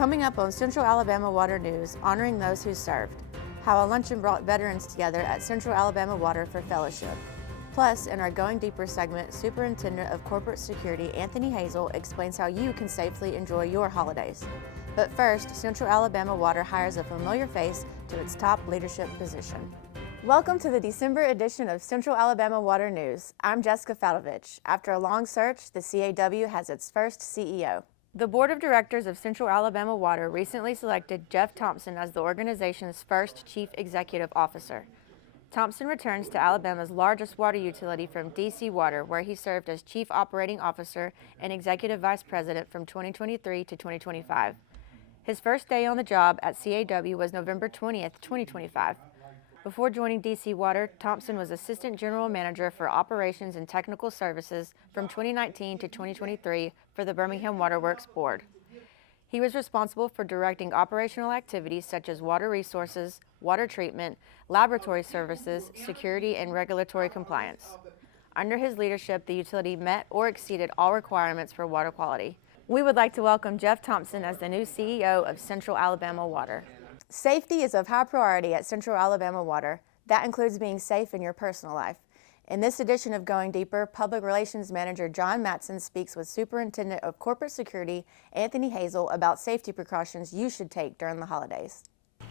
Coming up on Central Alabama Water News, honoring those who served. How a luncheon brought veterans together at Central Alabama Water for fellowship. Plus, in our Going Deeper segment, Superintendent of Corporate Security Anthony Hazel explains how you can safely enjoy your holidays. But first, Central Alabama Water hires a familiar face to its top leadership position. Welcome to the December edition of Central Alabama Water News. I'm Jessica Fadovich. After a long search, the CAW has its first CEO. The Board of Directors of Central Alabama Water recently selected Jeff Thompson as the organization's first Chief Executive Officer. Thompson returns to Alabama's largest water utility from DC Water, where he served as Chief Operating Officer and Executive Vice President from 2023 to 2025. His first day on the job at CAW was November 20th, 2025. Before joining DC Water, Thompson was Assistant General Manager for Operations and Technical Services from 2019 to 2023 for the Birmingham Water Works Board. He was responsible for directing operational activities such as water resources, water treatment, laboratory services, security, and regulatory compliance. Under his leadership, the utility met or exceeded all requirements for water quality. We would like to welcome Jeff Thompson as the new CEO of Central Alabama Water. Safety is of high priority at Central Alabama Water. That includes being safe in your personal life. In this edition of Going Deeper, Public Relations Manager John Matson speaks with Superintendent of Corporate Security Anthony Hazel about safety precautions you should take during the holidays.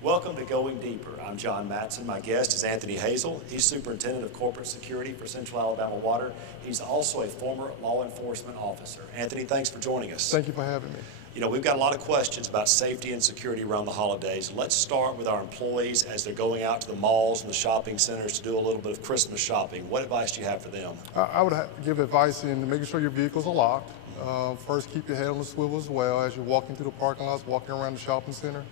Welcome to Going Deeper. I'm John Matson. My guest is Anthony Hazel. He's Superintendent of Corporate Security for Central Alabama Water. He's also a former law enforcement officer. Anthony, thanks for joining us. Thank you for having me. You know, we've got a lot of questions about safety and security around the holidays. Let's start with our employees as they're going out to the malls and the shopping centers to do a little bit of Christmas shopping. What advice do you have for them? I would give advice in making sure your vehicles are locked. First, keep your head on the swivel as well as you're walking through the parking lots, walking around the shopping center,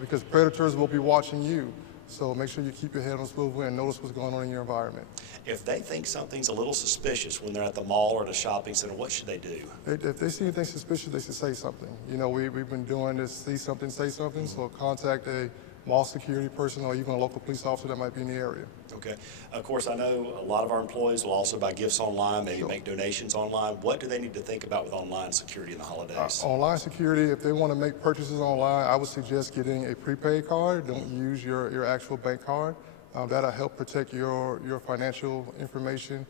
because predators will be watching you. So make sure you keep your head on the swivel and notice what's going on in your environment. If they think something's a little suspicious when they're at the mall or the shopping center, what should they do? If they see anything suspicious, they should say something. You know, we've been doing this, see something, say something, so contact a mall security person or even a local police officer that might be in the area. Okay. Of course, I know a lot of our employees will also buy gifts online, maybe make donations online. What do they need to think about with online security in the holidays? Online security, if they want to make purchases online, I would suggest getting a prepaid card. Don't use your actual bank card. That'll help protect your financial information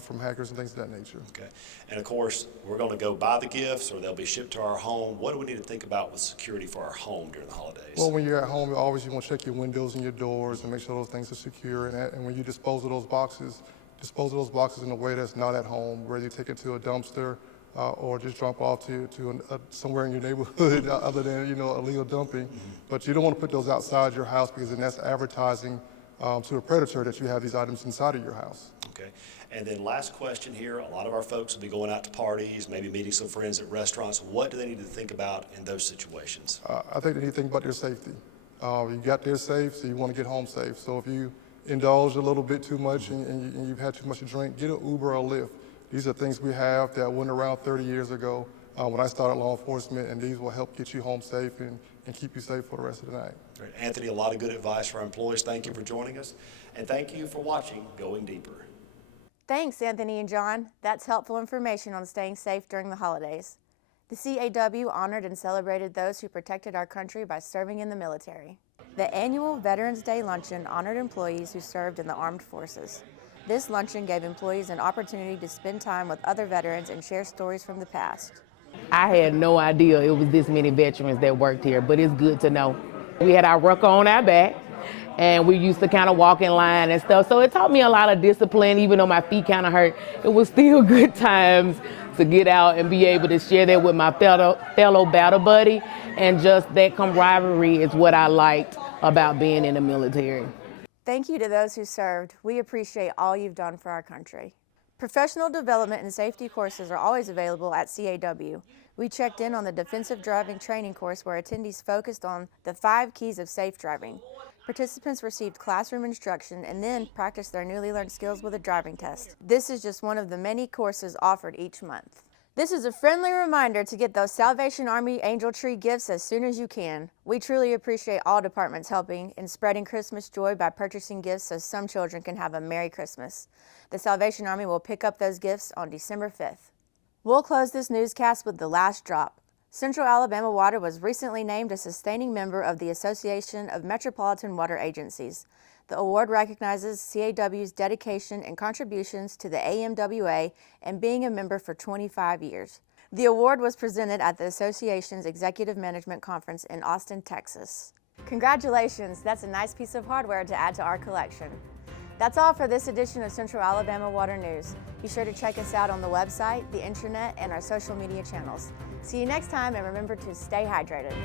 from hackers and things of that nature. Okay. And of course, we're going to go buy the gifts or they'll be shipped to our home. What do we need to think about with security for our home during the holidays? Well, when you're at home, always you want to check your windows and your doors and make sure those things are secure. And when you dispose of those boxes in a way that's not at home, whether you take it to a dumpster or just drop off to somewhere in your neighborhood other than, illegal dumping. But you don't want to put those outside your house because then that's advertising to a predator that you have these items inside of your house. Okay. And then last question here, a lot of our folks will be going out to parties, maybe meeting some friends at restaurants. What do they need to think about in those situations? I think they need to think about their safety. You got there safe, so you want to get home safe. So if you indulge a little bit too much and you've had too much to drink, get an Uber or a Lyft. These are things we have that went around 30 years ago when I started law enforcement, and these will help get you home safe and keep you safe for the rest of the night. Great. Anthony, a lot of good advice for our employees. Thank you for joining us, and thank you for watching Going Deeper. Thanks, Anthony and John. That's helpful information on staying safe during the holidays. The CAW honored and celebrated those who protected our country by serving in the military. The annual Veterans Day Luncheon honored employees who served in the armed forces. This luncheon gave employees an opportunity to spend time with other veterans and share stories from the past. I had no idea it was this many veterans that worked here, but it's good to know. We had our rucker on our back, and we used to kind of walk in line and stuff. So it taught me a lot of discipline, even though my feet kind of hurt. It was still good times to get out and be able to share that with my fellow battle buddy, and just that camaraderie is what I liked about being in the military. Thank you to those who served. We appreciate all you've done for our country. Professional development and safety courses are always available at CAW. We checked in on the defensive driving training course where attendees focused on the 5 keys of safe driving. Participants received classroom instruction and then practiced their newly learned skills with a driving test. This is just one of the many courses offered each month. This is a friendly reminder to get those Salvation Army Angel Tree gifts as soon as you can. We truly appreciate all departments helping in spreading Christmas joy by purchasing gifts so some children can have a Merry Christmas. The Salvation Army will pick up those gifts on December 5th. We'll close this newscast with the last drop. Central Alabama Water was recently named a sustaining member of the Association of Metropolitan Water Agencies. The award recognizes CAW's dedication and contributions to the AMWA and being a member for 25 years. The award was presented at the association's Executive Management Conference in Austin, Texas. Congratulations, that's a nice piece of hardware to add to our collection. That's all for this edition of Central Alabama Water News. Be sure to check us out on the website, the internet, and our social media channels. See you next time, and remember to stay hydrated.